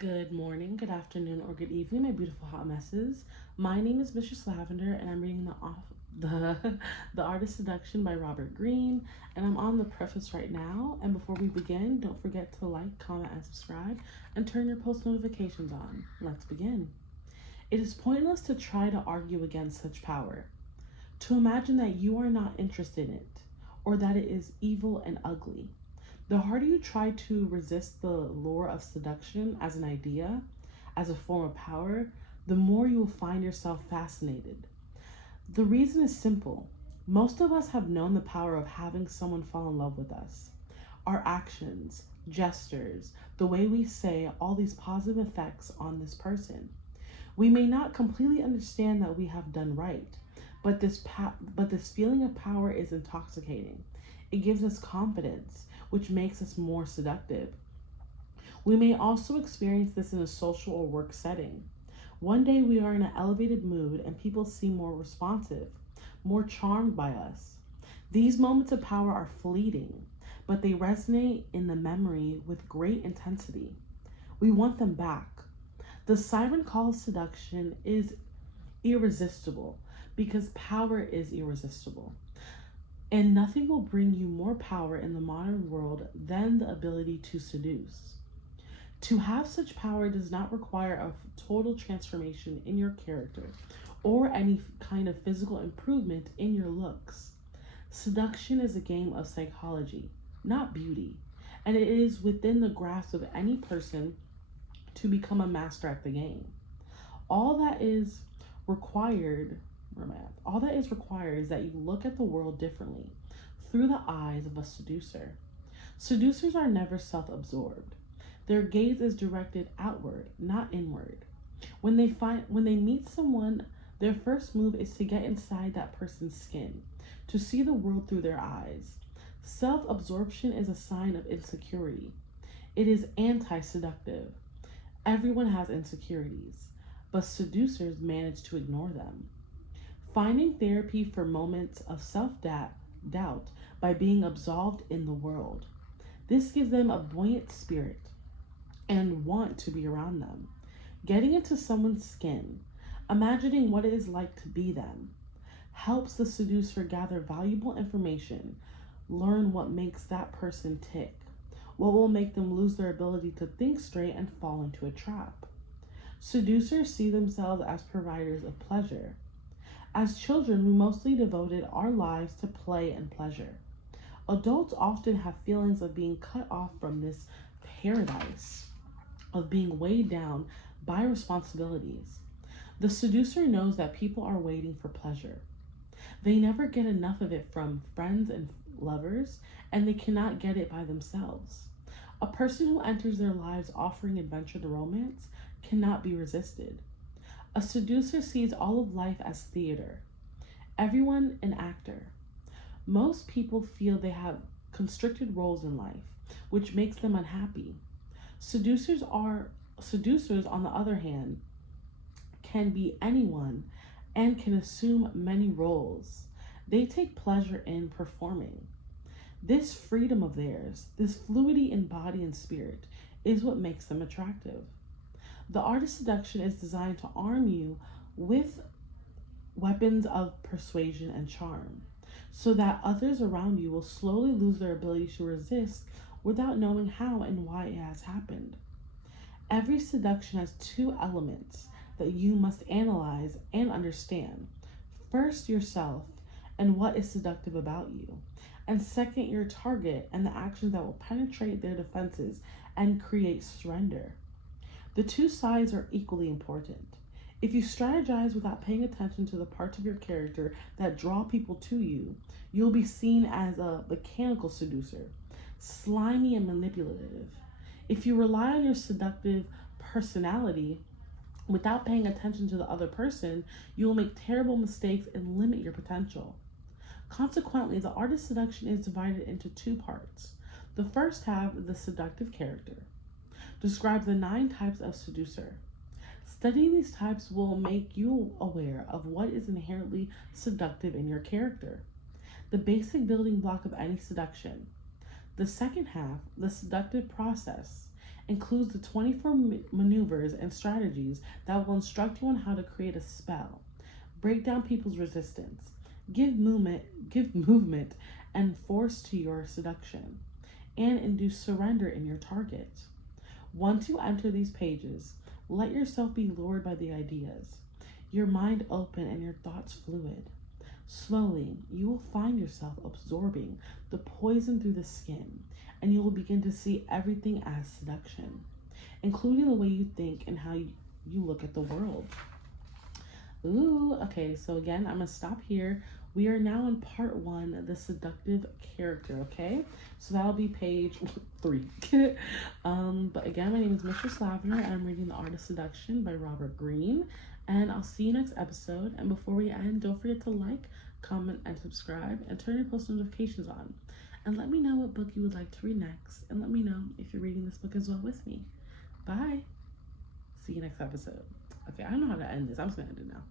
Good morning, good afternoon, or good evening, my beautiful hot messes. My name is Mistress Lavender, and I'm reading the the Artist Seduction by Robert Greene, and I'm on the preface right now. And before we begin, don't forget to like, comment, and subscribe, and turn your post notifications on. Let's begin. It is pointless to try to argue against such power, to imagine that you are not interested in it, or that it is evil and ugly. The harder you try to resist the lure of seduction as an idea, as a form of power, the more you will find yourself fascinated. The reason is simple. Most of us have known the power of having someone fall in love with us. Our actions, gestures, the way we say all these positive effects on this person. We may not completely understand that we have done right, but this feeling of power is intoxicating. It gives us confidence, which makes us more seductive. We may also experience this in a social or work setting. One day we are in an elevated mood and people seem more responsive, more charmed by us. These moments of power are fleeting, but they resonate in the memory with great intensity. We want them back. The siren call of seduction is irresistible because power is irresistible. And nothing will bring you more power in the modern world than the ability to seduce. To have such power does not require a total transformation in your character or any kind of physical improvement in your looks. Seduction is a game of psychology, not beauty, and it is within the grasp of any person to become a master at the game. All that is required, all that is required is that you look at the world differently through the eyes of a seducer. Seducers are never self-absorbed. Their gaze is directed outward, not inward. When they meet someone, their first move is to get inside that person's skin, to see the world through their eyes. Self-absorption is a sign of insecurity. It is anti-seductive. Everyone has insecurities, but seducers manage to ignore them. Finding therapy for moments of self-doubt by being absolved in the world. This gives them a buoyant spirit and want to be around them. Getting into someone's skin, imagining what it is like to be them, helps the seducer gather valuable information, learn what makes that person tick, what will make them lose their ability to think straight and fall into a trap. Seducers see themselves as providers of pleasure. As children, we mostly devoted our lives to play and pleasure. Adults often have feelings of being cut off from this paradise, of being weighed down by responsibilities. The seducer knows that people are waiting for pleasure. They never get enough of it from friends and lovers, and they cannot get it by themselves. A person who enters their lives offering adventure to romance cannot be resisted. A seducer sees all of life as theater, everyone an actor. Most people feel they have constricted roles in life, which makes them unhappy. Seducers, on the other hand, can be anyone and can assume many roles. They take pleasure in performing. This freedom of theirs, this fluidity in body and spirit, is what makes them attractive. The art of seduction is designed to arm you with weapons of persuasion and charm, so that others around you will slowly lose their ability to resist without knowing how and why it has happened. Every seduction has two elements that you must analyze and understand. First, yourself and what is seductive about you. And second, your target and the actions that will penetrate their defenses and create surrender. The two sides are equally important. If you strategize without paying attention to the parts of your character that draw people to you, you'll be seen as a mechanical seducer, slimy and manipulative. If you rely on your seductive personality without paying attention to the other person, you will make terrible mistakes and limit your potential. Consequently, the art of seduction is divided into two parts. The first half, the seductive character, describes the 9 types of seducer. Studying these types will make you aware of what is inherently seductive in your character, the basic building block of any seduction. The second half, the seductive process, includes the 24 maneuvers and strategies that will instruct you on how to create a spell, break down people's resistance, give movement and force to your seduction, and induce surrender in your target. Once you enter these pages, let yourself be lured by the ideas, your mind open and your thoughts fluid. Slowly, you will find yourself absorbing the poison through the skin, and you will begin to see everything as seduction, including the way you think and how you look at the world. Ooh, okay, so again, I'm gonna stop here. We are now in part 1, the seductive character, okay? So that'll be page 3. But again, my name is Mistress Lavender, and I'm reading The Art of Seduction by Robert Greene. And I'll see you next episode. And before we end, don't forget to like, comment, and subscribe, and turn your post notifications on. And let me know what book you would like to read next, and let me know if you're reading this book as well with me. Bye. See you next episode. Okay, I don't know how to end this. I'm just gonna end it now.